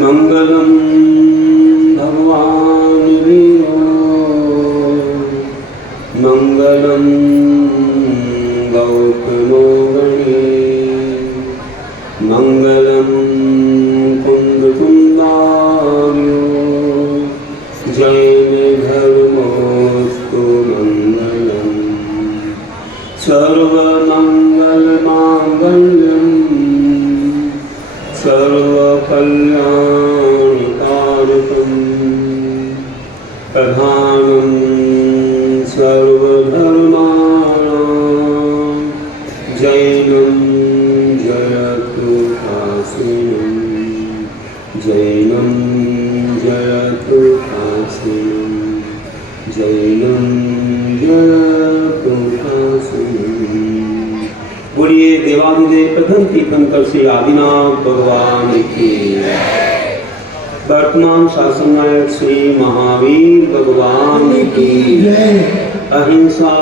मंगलम भगवान वीरो मंगलम गौतमो गणे मंगलम कुंदकुंदार्यो जैन धर्मोस्तु मंगलम सर्वमंगल मांगल्यम सर्वकल्याणकारकं प्रधानं सर्वधर्माणां जैनं जयतु काशीनं जैनं जयतु काशीनं जैनं जयतु काशीनं। बोलिए देवादिदेव प्रथम तीर्थंकर श्री आदिनाथ भगवान की। वर्तमान शासन नायक श्री महावीर भगवान की। अहिंसा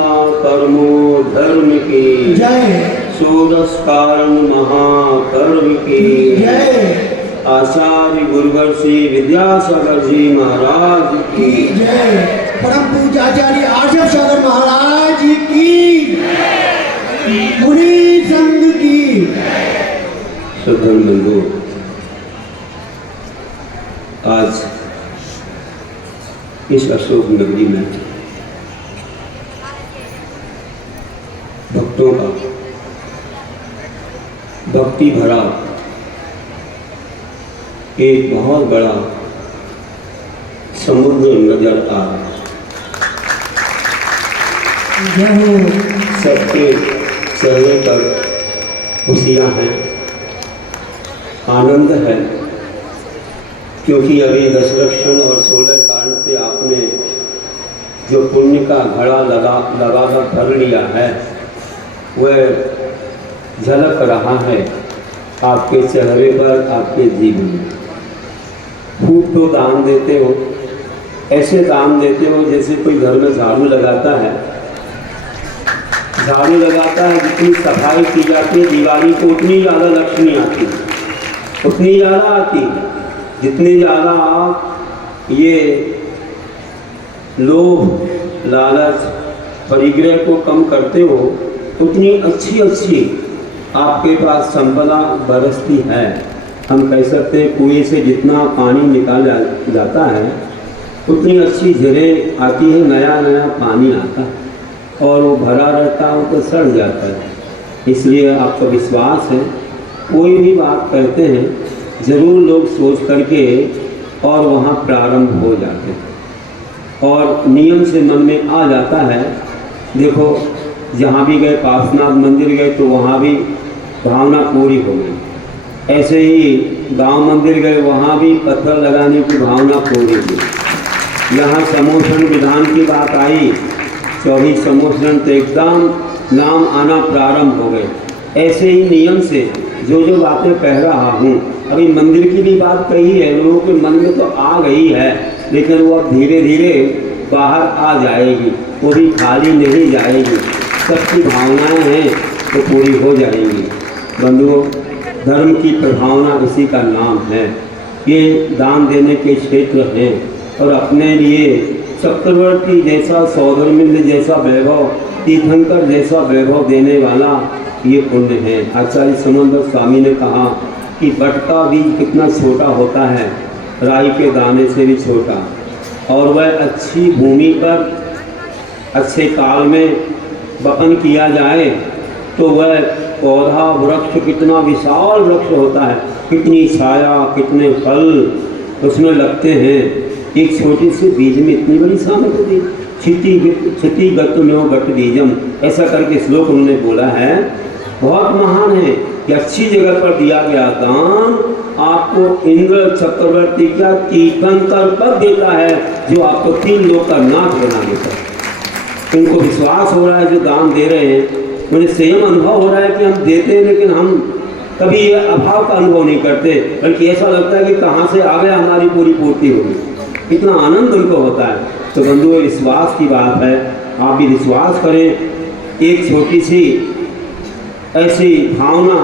परमो धर्म की। षोडश कारण महापर्व की। आचार्य गुरुवर श्री विद्यासागर जी महाराज की। परम पूज्य आचार्य आर्षभ सागर महाराज की। मुनि संघ की। श्रद्धालु बंधु, आज इस अशोक नगरी में भक्तों का भक्ति भरा एक बहुत बड़ा समुद्र नजर आ रहा है। सबके चेहरे पर खुशियाँ हैं, आनंद है, क्योंकि अभी दशलक्षण और 16 कारण से आपने जो पुण्य का घड़ा लगाकर भर लिया है वह झलक रहा है आपके चेहरे पर, आपके जीवन में। खूब तो दान देते हो, ऐसे दान देते हो जैसे कोई घर में झाड़ू लगाता है। झाड़ू लगाता है, जितनी सफाई की जाती है दीवारी को उतनी ज़्यादा लक्ष्मी आती है, उतनी ज़्यादा आती है। जितनी ज़्यादा आप ये लोभ लालच परिग्रह को कम करते हो उतनी अच्छी अच्छी आपके पास संपदा बरसती है। हम कह सकते हैं कुएं से जितना पानी निकाल जाता है उतनी अच्छी झीलें आती है, नया नया पानी आता है और वो भरा रहता है तो सड़ जाता है। इसलिए आपका विश्वास है, कोई भी बात करते हैं ज़रूर लोग सोच करके और वहाँ प्रारंभ हो जाते हैं और नियम से मन में आ जाता है। देखो जहाँ भी गए, पार्श्वनाथ मंदिर गए तो वहाँ भी भावना पूरी हो गई। ऐसे ही गांव मंदिर गए, वहाँ भी पत्थर लगाने की भावना पूरी हुई। यहाँ समोषण विधान की बात आई, 24 समोषण तो एकदम नाम आना प्रारंभ हो गए। ऐसे ही नियम से जो जो बातें कह रहा हूँ, अभी मंदिर की भी बात कही है, लोगों के मन में तो आ गई है, लेकिन वो अब धीरे धीरे बाहर आ जाएगी, वो भी खाली नहीं जाएगी। सबकी भावनाएं हैं तो पूरी हो जाएंगी। बंधुओं, धर्म की प्रभावना इसी का नाम है। ये दान देने के क्षेत्र हैं और अपने लिए चक्रवर्ती जैसा, सौधर्मिंद जैसा वैभव, तीर्थंकर जैसा वैभव देने वाला ये पुण्य है। आचार्य समंदर स्वामी ने कहा कि बट का बीज कितना छोटा होता है, राई के दाने से भी छोटा, और वह अच्छी भूमि पर अच्छे काल में वपन किया जाए तो वह पौधा वृक्ष कितना विशाल वृक्ष होता है, कितनी छाया, कितने फल उसमें लगते हैं। एक छोटी सी बीज में इतनी बड़ी सामग्री, क्षिति गतुनो गत बीजम, ऐसा करके श्लोक उन्होंने बोला है। बहुत महान है कि अच्छी जगह पर दिया गया दान आपको इंद्र चक्रवर्ती का तीर्थंकर पद देता है, जो आपको 3 लोक का नाथ बना देता है। इनको विश्वास हो रहा है जो दान दे रहे हैं, मुझे स्वयं अनुभव हो रहा है कि हम देते हैं लेकिन हम कभी ये अभाव का अनुभव नहीं करते, बल्कि ऐसा लगता है कि कहाँ से आ गया, हमारी पूरी पूर्ति होगी, इतना आनंद उनको होता है। तो बंधुओं, विश्वास की बात है, आप भी विश्वास करें। एक छोटी सी ऐसी भावना,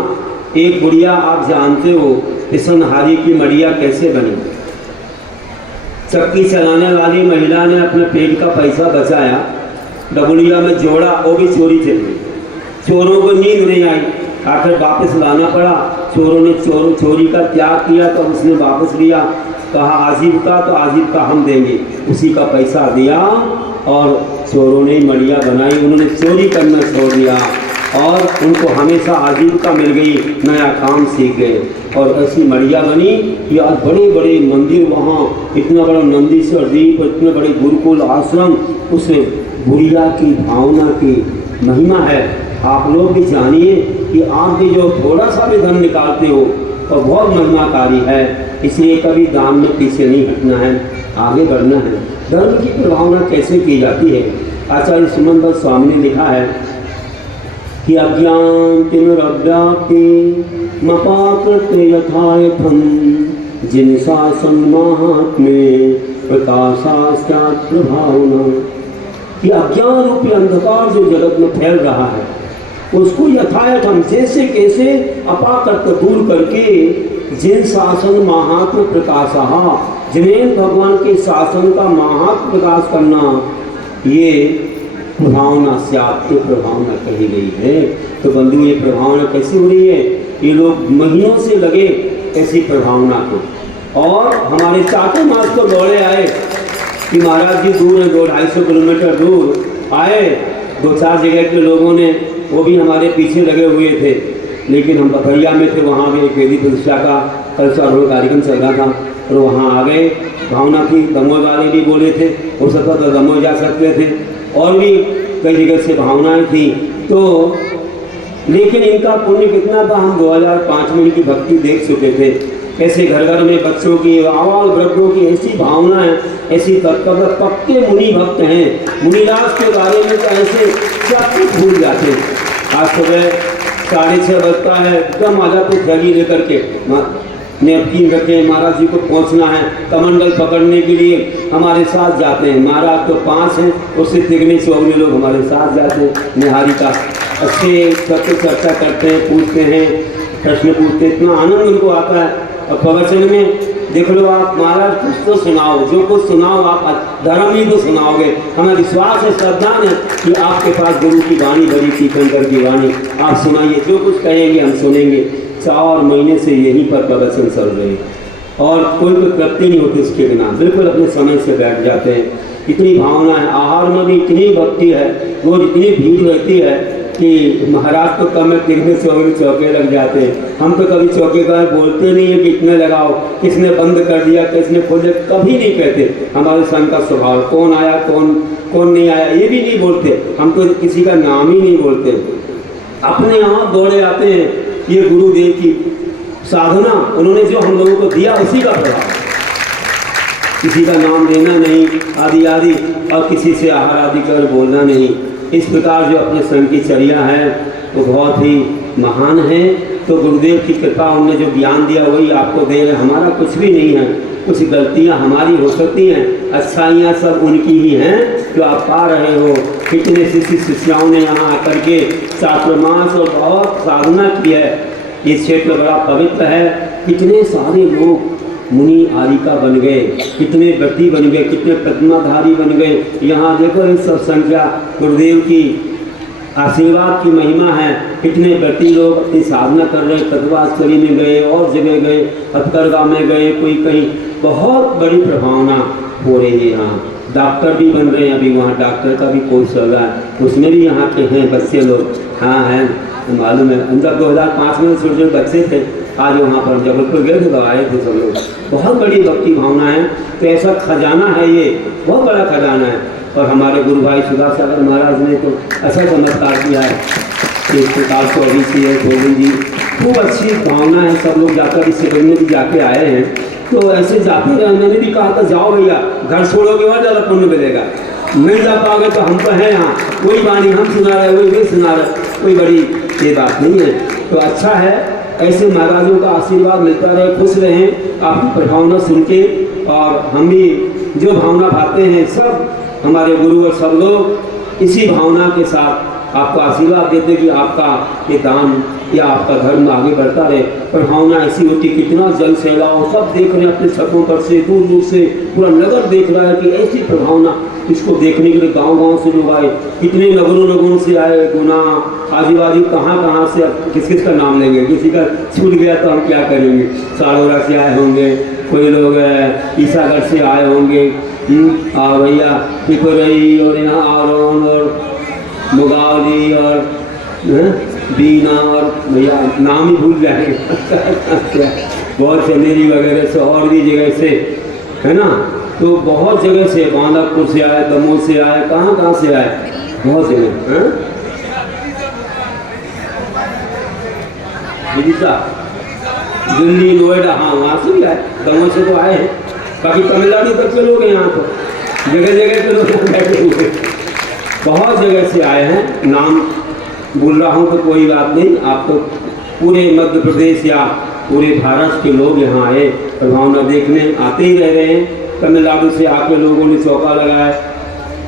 एक गुड़िया आप जानते हो पिसनहारी की मड़िया कैसे बनी। चक्की चलाने वाली महिला ने अपने पेट का पैसा बचाया, डबुलिया में जोड़ा, वो भी चोरी चली। चोरों को नींद नहीं आई, आखिर वापस लाना पड़ा। चोरों ने चोरी का त्याग किया तो उसने वापस लिया, कहा आजीविका तो आजीविका हम देंगे, उसी का पैसा दिया और चोरों ने मड़िया बनाई। उन्होंने चोरी करना छोड़ दिया और उनको हमेशा आजीविका मिल गई, नया काम सीख गए और ऐसी मड़िया बनी कि आज बड़े बड़े मंदिर, वहाँ इतना बड़ा नंदीश्वर द्वीप, इतने बड़े गुरुकुल आश्रम, उस गुड़िया की भावना की महिमा है। आप लोग भी जानिए कि आप भी जो थोड़ा सा भी धन निकालते हो तो बहुत महिमाकारी है, इसलिए कभी दान में पीछे नहीं हटना है, आगे बढ़ना है। धर्म की प्रभावना कैसे की जाती है? आचार्य सुमनदत्त स्वामी ने लिखा है कि अज्ञान तिमिरव्याप्ति मपाकृत्य यथायथम जिन शासन महात्म्ये प्रकाशास्त्यात् प्रभावना, कि अज्ञान रूपी अंधकार जो जगत में फैल रहा है उसको यथायथम जैसे कैसे अपाकृत दूर करके जिन शासन महात्म प्रकाशः, जिन्हें भगवान के शासन का महात्म प्रकाश करना, ये प्रभावना स्यात्, ये प्रभावना कही गई है। तो बंधु, ये प्रभावना कैसी हो रही है? ये लोग महीनों से लगे ऐसी प्रभावना को, और हमारे चाचा मास को दौड़े आए कि महाराज जी दूर है, 250 किलोमीटर दूर आए। 2-4 जगह के लोगों ने, वो भी हमारे पीछे लगे हुए थे, लेकिन हम बखरिया में थे, वहाँ भी एक वेदी प्रतिष्ठा का कल्चर कार्यक्रम चल रहा था और वहाँ आ गए। भावना थी, दमोह वाले भी बोले थे, हो सकता था दमोह जा सकते थे, और भी कई जगह से भावनाएं थी। तो लेकिन इनका पुण्य कितना था, हम 2005 में इनकी भक्ति देख चुके थे, कैसे घर घर में बच्चों की, आवाल वृद्धों की ऐसी भावना है, ऐसी तत्परता, पक्के मुनि भक्त हैं। मुनिराज के बारे में तो ऐसे सब कुछ भूल जाते हैं। आज सुबह 6:30 बजता है, एकदम आ जाते थैली लेकर के, नैपकिन रखे, महाराज जी को पहुंचना है, कमंडल पकड़ने के लिए हमारे साथ जाते हैं। महाराज तो 5 हैं, उससे तिगने चौगने लोग हमारे साथ जाते हैं। निहारी का अच्छे सबसे चर्चा करते हैं, पूछते हैं, प्रश्न पूछते हैं, इतना आनंद उनको आता है। और प्रवचन में देख लो आप, महाराज कुछ तो सुनाओ, जो कुछ सुनाओ आप धर्म ही तो सुनाओगे। हमें विश्वास है, श्रद्धा है कि आपके पास गुरु की वाणी भरी, तीर्थंकर की वाणी, आप सुनाइए, जो कुछ कहेंगे हम सुनेंगे। 4 महीने से यहीं पर प्रवचन चल रहे हैं और कोई प्रकृति नहीं होती इसके बिना, बिल्कुल अपने समय से बैठ जाते हैं। इतनी भावना है, आहार में भी इतनी भक्ति है, रोज इतनी भीड़ रहती है कि महाराज तो कम में 3 चौके लग जाते हैं। हम तो कभी चौके का बोलते नहीं है कि इतने लगाओ, किसने बंद कर दिया, किसने खोले, कभी नहीं कहते। हमारे संघ का स्वभाव, कौन आया कौन नहीं आया ये भी नहीं बोलते, हम तो किसी का नाम ही नहीं बोलते, अपने यहाँ दौड़े आते हैं। ये गुरुदेव की साधना, उन्होंने जो हम लोगों को दिया उसी का प्रभाव, किसी का नाम लेना नहीं आदि आदि, और किसी से आहार आदि कर बोलना नहीं। इस प्रकार जो अपने संघ की चर्या है वो बहुत ही महान है। तो गुरुदेव की कृपा, उन्होंने जो ज्ञान दिया वही आपको दे रहे। हमारा कुछ भी नहीं है, कुछ गलतियां हमारी हो सकती हैं, अच्छाइयाँ सब उनकी ही हैं जो आप पा रहे हो। कितने शिष्य शिष्याओं ने यहाँ आकर के चातुर्मास और बहुत साधना की है। ये क्षेत्र बड़ा पवित्र है, कितने सारे लोग मुनि आरिका बन गए, कितने व्रती बन गए, कितने प्रतिमाधारी बन गए। यहाँ देखो इस सब संख्या गुरुदेव की आशीर्वाद की महिमा है। कितने व्रती लोग अपनी साधना कर रहे, तत्वाश्वरी में गए और जगह गए, हथकरघा में गए, कोई कहीं, बहुत बड़ी प्रभावना हो रही है। यहाँ डॉक्टर भी बन रहे हैं, अभी वहाँ डॉक्टर का भी कोर्स चल रहा है, उसमें भी यहाँ के हैं बच्चे लोग। हाँ हैं, मालूम है। अंदर 2005 में छोटे छोटे बच्चे थे, आज वहाँ पर जबलपुर गए थे तो आए थे सब लोग। बहुत बड़ी भक्ति भावना है। तो ऐसा खजाना है, ये बहुत बड़ा खजाना है। और हमारे गुरु भाई सुधासागर महाराज ने तो ऐसा चमत्कार किया है कि इस प्रकार को अभी सी गोविंद जी खूब अच्छी भावना है, सब लोग जाकर इस शिविर में भी जाके आए हैं, तो ऐसे जाते रहे। मैंने भी कहा था जाओ भैया, घर छोड़ोगे और ज़्यादा पुण्य मिलेगा, नहीं जा पाओगे तो हम तो हैं यहाँ, वही वाणी हम सुना रहे, वही वे सुना रहे, कोई बड़ी ये बात नहीं है। तो अच्छा है, ऐसे महाराजों का आशीर्वाद मिलता रहे, खुश रहें आपकी प्रभावना सुन के। और हम भी जो भावना भाते हैं, सब हमारे गुरु और सब लोग इसी भावना के साथ आपको आशीर्वाद देते कि आपका ये दान या आपका धर्म आगे बढ़ता रहे। पर भावना ऐसी होती, कितना जल सैलाव, सब देख रहे हैं अपने छतों पर से, दूर दूर से पूरा नगर देख रहा है कि ऐसी प्रभावना, इसको देखने के लिए गांव-गांव से लोग आए, कितने नगरों से आए, गुना आजू बाजू कहाँ से, किस किस का नाम लेंगे, किसी का छूट गया तो हम क्या करेंगे, सालोरा से आए होंगे, कोई लोग ईसागढ़ से आए होंगे, भैया पिपरई और यहाँ आरोन और मुगावली और बीना और भैया नाम ही भूल जाएंगे बहुत चंदेरी वगैरह से और भी जगह से, है ना। तो बहुत जगह से, बांदापुर से आए, दमोह से आए, कहाँ से आए, बहुत जगह। दिल्ली, नोएडा, हाँ वहाँ से भी आए, दमोह से तो आए हैं, बाकी तमिलनाडु तक के लोग हैं यहाँ, तो जगह जगह के लोग बैठे हुए बहुत जगह से आए हैं। नाम बोल रहा हूँ तो कोई बात नहीं, आप तो पूरे मध्य प्रदेश या पूरे भारत के लोग यहाँ आए, प्रभावना देखने आते ही रह रहे हैं। तमिलनाडु से आके लोगों ने चौका लगाया,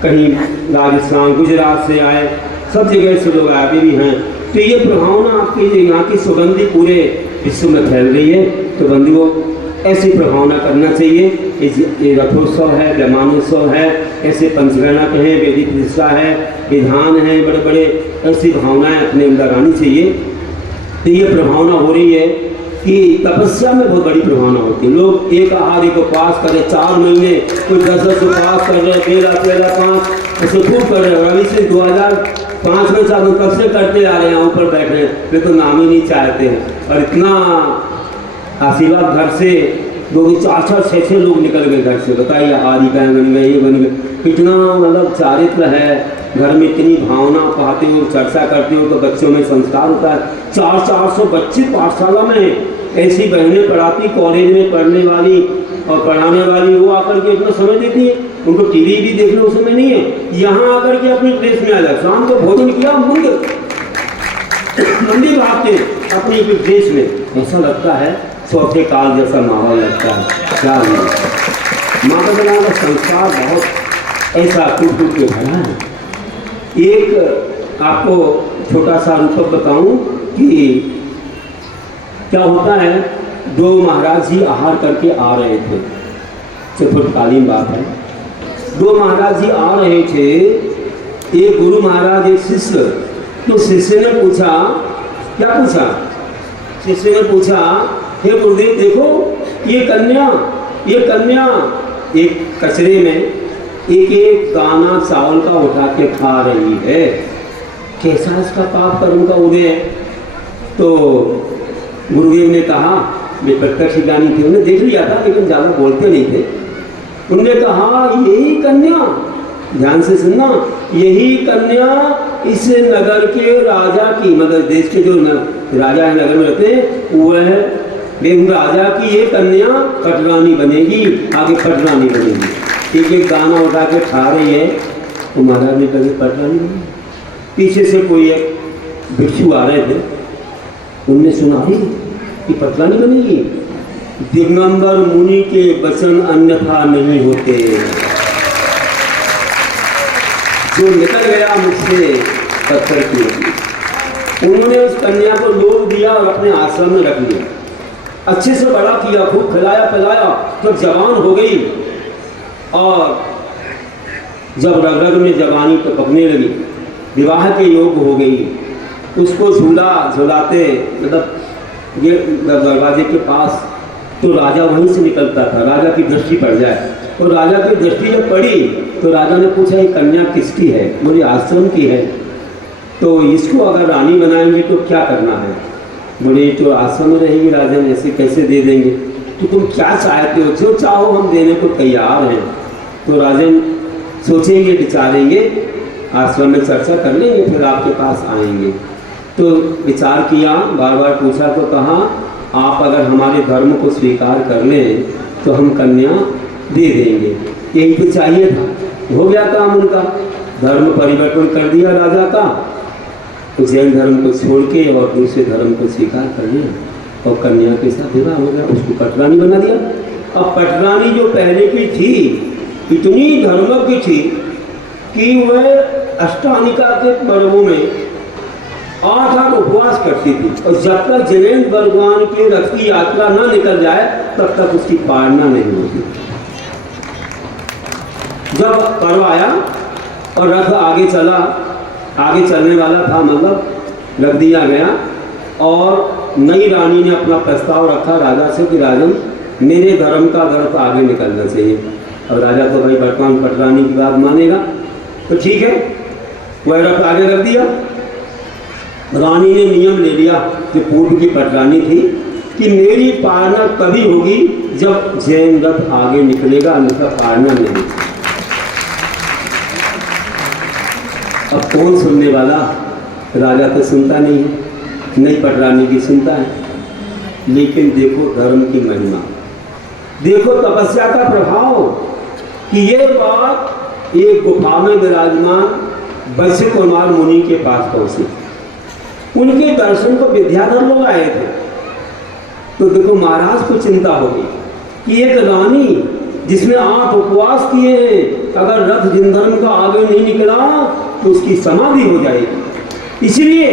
कहीं राजस्थान, गुजरात से आए, सब जगह से लोग आते भी हैं। तो ये प्रभावना आपकी यहाँ की सुगंधी पूरे विश्व में फैल रही है। तो बंधुओं, ऐसी प्रभावना करना चाहिए। ये रथोत्सव है, ब्रह्मांडोत्सव है, ऐसे पंचगणना कहें, वेदिक प्रतिष्ठा है, विधान है, बड़े बड़े ऐसी भावनाएं अपने अंदर आनी चाहिए। तो ये प्रभावना हो रही है कि तपस्या में बहुत बड़ी प्रभावना होती है। लोग एक आहार को पास करे, 4 महीने, कोई 10 पास कर रहे, 13 5 ऐसे खूब कर रहे हैं। अभी से 2005 में चालू कब से करते आ रहे हैं, ऊपर बैठ रहे हैं, वे तो नाम ही नहीं चाहते हैं। और इतना आशीर्वाद घर से 2-4 6 लोग निकल गए घर से, बताइए आदि का बन गए, ये बन गए, कितना मतलब चारित्र है घर में, इतनी भावना पाते हो, चर्चा करते हो तो बच्चों में संस्कार होता है। 400 बच्चे पाठशाला में, ऐसी बहनें पढ़ाती, कॉलेज में पढ़ने वाली और पढ़ाने वाली, वो आकर के इतना समय देती है, उनको टीवी भी देखने उस समय नहीं है, यहाँ आकर के अपने प्लेस में आ जाए, शाम को भोजन किया, मंदिर भागते अपनी देश में, ऐसा लगता है चौथे काल जैसा माहौल लगता है। क्या माता बना का संस्कार बहुत ऐसा टूट के भरा है। एक आपको छोटा सा रूपक बताऊं कि क्या होता है। 2 महाराज जी आहार करके आ रहे थे, चतुर्थकालीन बात है। 2 महाराज जी आ रहे थे, एक गुरु महाराज एक शिष्य। तो शिष्य ने पूछा, क्या पूछा, शिष्य ने पूछा, हे गुरुदेव देखो ये कन्या एक कचरे में एक दाना चावल का उठा के खा रही है, कैसा इसका पाप कर्म का उदय है। तो गुरुदेव ने कहा, वे प्रत्यक्ष ज्ञानी थे, उन्हें देख लिया था लेकिन ज़्यादा बोलते नहीं थे। उन्होंने कहा यही कन्या, ध्यान से सुनना, यही कन्या इस नगर के राजा की, मतलब देश के जो राजा है नगर में रहते हैं, वह राजा की ये कन्या पटरानी बनेगी, आगे पटरानी बनेगी। एक दाना उठा के खा रही है, तो महाराज ने कभी पटरानी बनी। पीछे से कोई एक भिक्षु आ रहे थे, उनने सुना ही कि पटरानी बनेगी। दिगंबर मुनि के वचन अन्यथा नहीं होते, जो निकल गया मुझसे पत्थर की। उन्होंने उस कन्या को लोभ दिया और अपने आश्रम में रख लिया, अच्छे से बड़ा किया, खूब खिलाया पिलाया, तो जवान हो गई। और जब रग रग में जवानी तो पकने लगी, विवाह के योग हो गई। उसको झुलाते मतलब ये दरवाजे के पास, तो राजा वहीं से निकलता था, राजा की दृष्टि पड़ जाए। और राजा की दृष्टि जब पड़ी तो राजा ने पूछा ये कन्या किसकी है, बोले आश्रम की है। तो इसको अगर रानी बनाएंगे तो क्या करना है, बोले तो आश्रम में रहेगी राजन, ऐसे कैसे दे देंगे, तो तुम क्या चाहते हो, जो चाहो हम देने को तैयार हैं। तो राजन सोचेंगे, विचारेंगे, आश्रम में चर्चा कर लेंगे, फिर आपके पास आएंगे। तो विचार किया, बार बार पूछा तो कहा आप अगर हमारे धर्म को स्वीकार कर लें तो हम कन्या दे देंगे। यही तो चाहिए था, हो गया काम उनका, धर्म परिवर्तन कर दिया राजा का, तो जैन धर्म को छोड़ के और दूसरे धर्म को स्वीकार कर लिया और कन्या के साथ विवाह हो गया, उसको पटरानी बना दिया। अब पटरानी जो पहले की थी इतनी धर्मज्ञ थी कि वह अष्टानिका के पर्वों में 8 उपवास करती थी और जब तक जैन भगवान के रथ की यात्रा न निकल जाए तब तक उसकी पालना नहीं होती। जब पर्व आया और रथ आगे चला, आगे चलने वाला था, मतलब रख दिया गया और नई रानी ने अपना प्रस्ताव रखा राजा से कि राजन मेरे धर्म का रथ आगे निकलना चाहिए। अब राजा तो भाई वर्तमान पटरानी की बात मानेगा, तो ठीक है वह रथ आगे रख दिया। रानी ने नियम ले लिया जो पूर्व की पटरानी थी कि मेरी पालना तभी होगी जब जैन रथ आगे निकलेगा, अन्यथा पालना नहीं। अब कौन सुनने वाला, राजा तो सुनता नहीं है, नई पटरानी की सुनता है। लेकिन देखो धर्म की महिमा, देखो तपस्या का प्रभाव कि ये बात एक गुफा में विराजमान वैश्य कुमार मुनि के पास पहुंची। उनके दर्शन को विद्याधर लोग आए थे, तो देखो महाराज को चिंता होगी कि एक रानी जिसने 8 उपवास किए हैं, अगर रथ जिन धर्म का आगे नहीं निकला तो उसकी समाधि हो जाएगी। इसलिए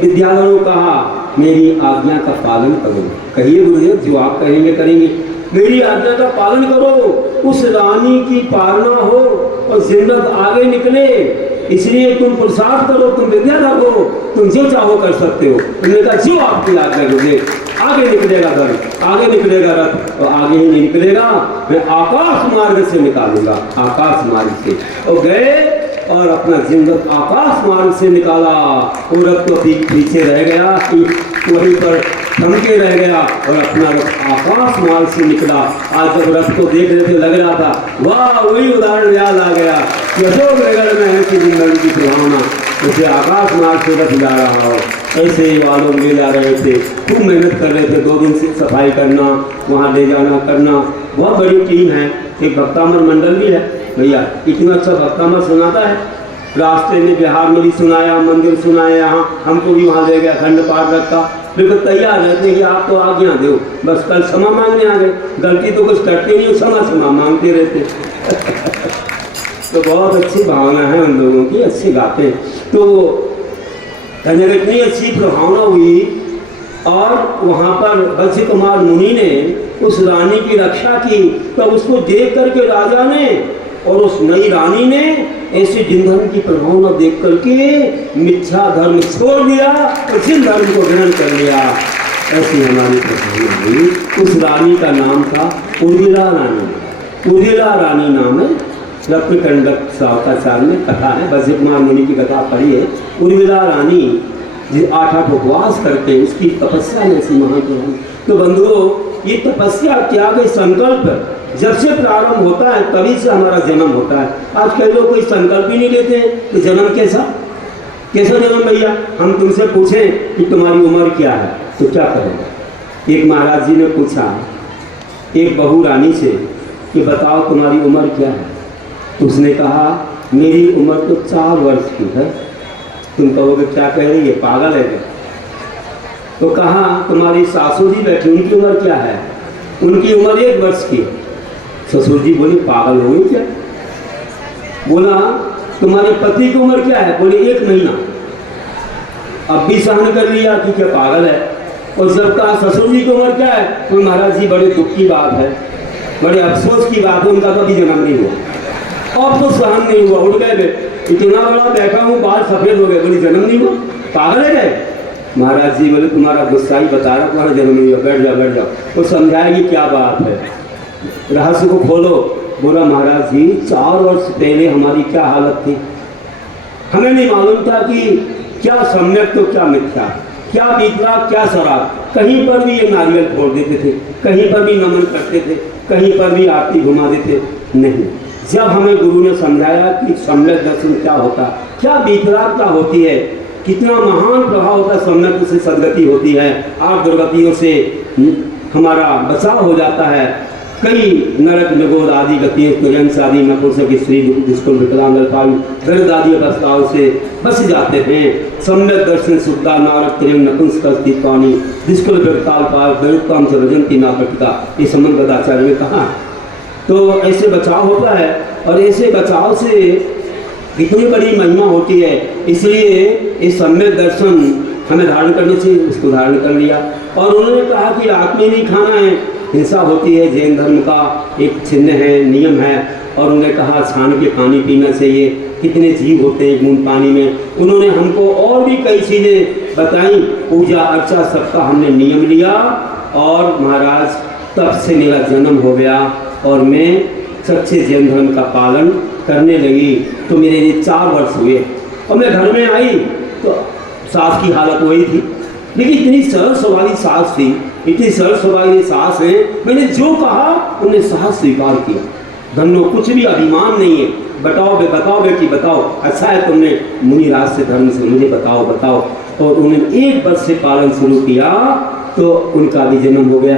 विद्याधर ने कहा मेरी आज्ञा का पालन करो। कहिए गुरुदेव, जो आप कहेंगे करेंगे। मेरी आज्ञा का पालन करो, उस रानी की पालना हो और जिंदत आगे निकले, इसलिए तुम पुरुषार्थ करो, तुम विद्याधर हो, तुम जो चाहो कर सकते हो। तुमने कहा जो आपकी आज्ञा गुरुदेव, आगे निकलेगा रथ, आगे निकलेगा रथ, और आगे ही नहीं निकलेगा मैं आकाश मार्ग से निकालूंगा, आकाश मार्ग से। और गए और अपना जिंदत आकाश मार्ग से निकाला। वो रथ तो पीछे रह गया, वहीं पर थमके रह गया और अपना रथ आकाश मार्ग से निकला। आज जब रथ को देख रहे थे लग रहा था वाह, वही उदाहरण याद आ गया कि अशोक नगर में ऐसी जिंदगी की सुहावना, उसे आकाश मार्ग से रथ जा रहा हो। ऐसे ही वालों ले जा रहे थे, खूब मेहनत कर रहे थे, 2 दिन से सफाई करना, वहाँ ले जाना करना। बहुत बड़ी टीम है, एक भक्तामर मंडल भी है भैया, इतना अच्छा भक्तामर सुनाता है। रास्ते में बिहार में भी सुनाया, मंदिर सुनाया, यहाँ हमको भी वहाँ ले गया, खंड पाठ रखा। बिल्कुल तैयार रहते कि आप तो आज्ञा दो, बस कल क्षमा मांगने आ गए। गलती तो कुछ करते नहीं, क्षमा मांगते रहते। तो बहुत अच्छी भावना है उन लोगों की, अच्छे गाते हैं। तो कहने लगे इतनी अच्छी प्रभावना हुई और वहाँ पर वैश्य कुमार मुनि ने उस रानी की रक्षा की। तब उसको देख करके राजा ने और उस नई रानी ने ऐसे जिन धर्म की प्रभावना देख करके मिथ्या धर्म छोड़ दिया और जिन धर्म को ग्रहण कर लिया। ऐसी हमारी प्रभावना हुई। उस रानी का नाम था उर्मिला रानी। उर्मिला रानी नाम है, रत्नकंडक सावकाचार्य में कथा है, वैश्य कुमार मुनि की कथा पढ़ी है। उर्मिला रानी जिस 8 उपवास करके उसकी तपस्या ने ऐसी महान प्रभाव। तो बंधुओं, ये तपस्या त्याग संकल्प जब से प्रारंभ होता है तभी से हमारा जन्म होता है। आज कई लोग कोई संकल्प ही नहीं लेते हैं, तो जन्म कैसा जन्म भैया? हम तुमसे पूछें कि तुम्हारी उम्र क्या है तो क्या करेंगे? एक महाराज जी ने पूछा एक बहू रानी से कि बताओ तुम्हारी उम्र क्या है? तो उसने कहा मेरी उम्र तो 4 वर्ष की है। तुम कहोगे क्या कह रही है, पागल है क्या? तो कहा तुम्हारी सासू जी बैठी, उनकी उम्र क्या है? उनकी उम्र 1 वर्ष की। ससुर जी बोले पागल हो गई क्या? बोला तुम्हारे पति की उम्र क्या है? बोले 1 महीना। अब भी सहन कर लिया कि क्या पागल है। और जब कहा ससुर जी की उम्र क्या है, तो महाराज जी बड़े दुख की बात है, बड़े अफसोस की बात है, उनका तो अभी जन्म नहीं हुआ। अब तो सहन नहीं हुआ, उठ गए, इतना बड़ा बैठा हूँ, बाल सफेद हो गए, बोले जन्म नहीं हुआ, पागल है गए। महाराज जी बोले तुम्हारा गुस्सा ही बता रहा, तुम्हारा जन्म नहीं हुआ, बैठ जाओ बैठ जाओ। वो समझाएगी क्या बात है, रहस्य को खोलो। बोला महाराज जी 4 वर्ष पहले हमारी क्या हालत थी, हमें नहीं मालूम था कि क्या सम्यक तो क्या मिथ्या, क्या बीतरा क्या शराब। कहीं पर भी ये नारियल फोड़ देते थे, कहीं पर भी नमन करते थे, कहीं पर भी आरती घुमा देते नहीं। जब हमें गुरु ने समझाया कि सम्यक दर्शन क्या होता, क्या बीतरागता होती है, कितना महान प्रभाव होता है, सम्यक से सदगति होती है, 8 दुर्गतियों से हमारा बचाव हो जाता है। कई नरक निगोद आदि गतियों तुरंत आदि नपुंसक स्त्री दुष्कुल विकलांग अल्पायु दर्द आदि अवस्थाओं से बच जाते हैं। सम्यक दर्शन सुद्धा नारक त्रिंग नपुंसक पानी दुष्कुल विकलाल पाल दरिद्रम से रजन की नापटिका, ये समन गदाचार्य ने कहा। तो ऐसे बचाव होता है और ऐसे बचाव से इतनी बड़ी महिमा होती है, इसलिए इस सम्यक दर्शन हमें धारण करने से उसको धारण कर लिया। और उन्होंने कहा कि रात में नहीं खाना है, हिंसा होती है, जैन धर्म का एक चिन्ह है, नियम है। और उन्होंने कहा छान के पानी पीना चाहिए, कितने जीव होते हैं एक बूंद पानी में। उन्होंने हमको और भी कई चीज़ें बताई, पूजा अर्चा सबका हमने नियम लिया। और महाराज तब से मेरा जन्म हो गया और मैं सच्चे जैन धर्म का पालन करने लगी। तो मेरे लिए 4 वर्ष हुए और मैं घर में आई तो सास की हालत वही थी, लेकिन इतनी सरल स्वभावी सास थी, इतनी सरल स्वभावी सास है, मैंने जो कहा उन्हें सास स्वीकार किया। धन्नो कुछ भी अभिमान नहीं है, बताओ बेटी बताओ, अच्छा है तुमने मुनिराज से धर्म से मुझे बताओ। और उन्होंने 1 वर्ष से पालन शुरू किया तो उनका भी जन्म हो गया।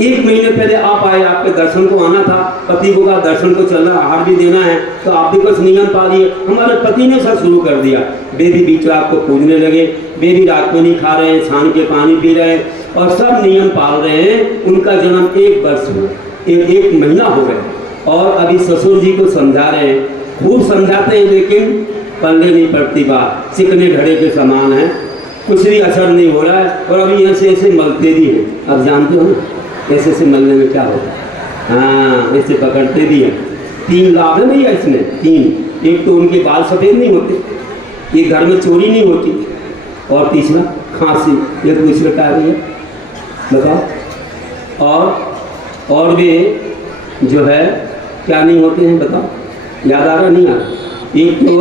1 महीने पहले आप आए, आपके दर्शन को आना था, पति को कहा दर्शन को चलना, आहार भी देना है, तो आप भी कुछ नियम पालिए। हमारे पति ने सब शुरू कर दिया। बेबी बीच रात को पूजने लगे, बेबी रात में नहीं खा रहे हैं, छान के पानी पी रहे हैं और सब नियम पाल रहे हैं। उनका जन्म 1 वर्ष हुआ, 1 महीना हो गया। और अभी ससुर जी को समझा रहे हैं, खूब समझाते हैं, लेकिन पल्ले नहीं पड़ती बात, चिकने घड़े के समान है, कुछ भी असर नहीं हो रहा है। और अभी ऐसे मलते भी हैं, अब जानते हो ना ऐसे मलने में क्या होता है। हाँ, ऐसे पकड़ते भी हैं। 3 लाभ है भैया इसमें, 3। एक तो उनके बाल सफ़ेद नहीं होते, ये घर में चोरी नहीं होती, और तीसरा खांसी, ये दूसरे का है बताओ। और वे जो है क्या नहीं होते हैं बताओ, याद आ रहा नहीं आ रहा। एक तो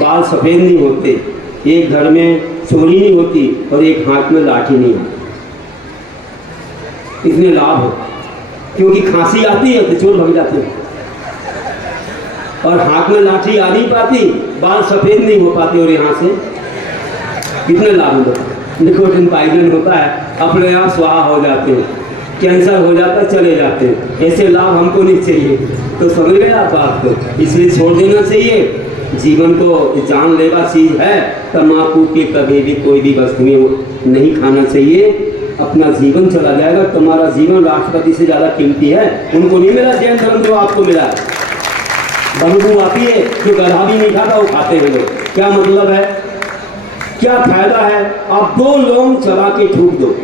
बाल सफ़ेद नहीं होते, एक घर में चोरी नहीं होती और एक हाथ में लाठी नहीं आती। इतने लाभ हो, क्योंकि खांसी आती है तो चोर भग जाते हैं, और हाथ में लाठी आ नहीं पाती, बाल सफ़ेद नहीं हो पाते, और यहाँ से कितने लाभ होता है। निकोटिन पॉइजन होता है, अपने आप स्वाहा हो जाते हैं, कैंसर हो जाता है, चले जाते हैं। ऐसे लाभ हमको नहीं चाहिए। तो समझ गए आप बात को, इसलिए छोड़ देना चाहिए। जीवन को जानलेवा चीज़ है, तम्बाकू के कभी भी कोई भी वस्तुएं नहीं खाना चाहिए, अपना जीवन चला जाएगा। तुम्हारा जीवन राष्ट्रपति से ज़्यादा कीमती है, उनको नहीं मिला जैन धर्म जो आपको मिला। बंधु आती है जो गधा भी नहीं खाता वो खाते हैं लोग, क्या मतलब है, क्या फायदा है। आप 2 लौंग चला के ठूक दो,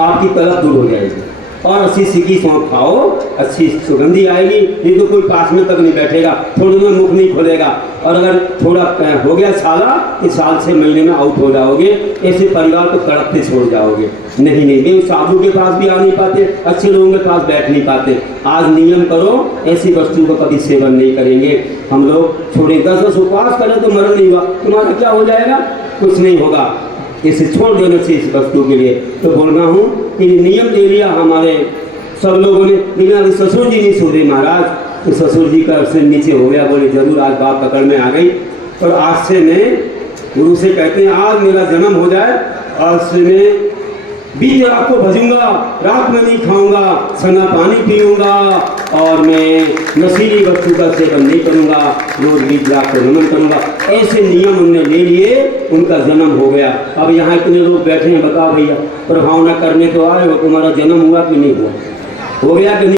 आपकी तलब दूर हो जाएगी। और अच्छी सिकी सौंफ खाओ, अच्छी सुगंधी आएगी, नहीं तो कोई पास में तक नहीं बैठेगा, थोड़ी में मुख नहीं खोलेगा। और अगर थोड़ा हो गया छाला तो साल 6 महीने में आउट हो जाओगे। ऐसे परिवार को तड़पते छोड़ जाओगे। नहीं, साधु के पास भी आ नहीं पाते, अच्छे लोगों के पास बैठ नहीं पाते। आज नियम करो, ऐसी वस्तु का कभी सेवन नहीं करेंगे। हम लोग छोड़े 10 उपवास करें तो मरण नहीं हुआ, तुम्हारा क्या हो जाएगा, कुछ नहीं होगा। इसे छोड़ देना चाहिए इस वस्तु के लिए। तो बोल रहा हूँ कि नियम ले लिया हमारे सब लोगों ने, लेकिन अभी ससुर जी नहीं सुधरे महाराज। तो ससुर जी का सिर नीचे हो गया, बोले जरूर आज बात पकड़ में आ गई। और आज से मैं गुरु से कहते हैं आज मेरा जन्म हो जाए, आज से मैं बीच रात को भजूंगा, रात में नहीं खाऊंगा, सना पानी पीऊंगा, और मैं नशीली वस्तु का सेवन नहीं करूंगा, रोज बीच रात को नमन करूंगा। ऐसे नियम उनने ले लिए, उनका जन्म हो गया। अब यहाँ इतने लोग बैठे हैं, बताओ भैया, प्रभावना करने तो आए हो, तुम्हारा जन्म हुआ कि नहीं हुआ, हो गया कि नहीं?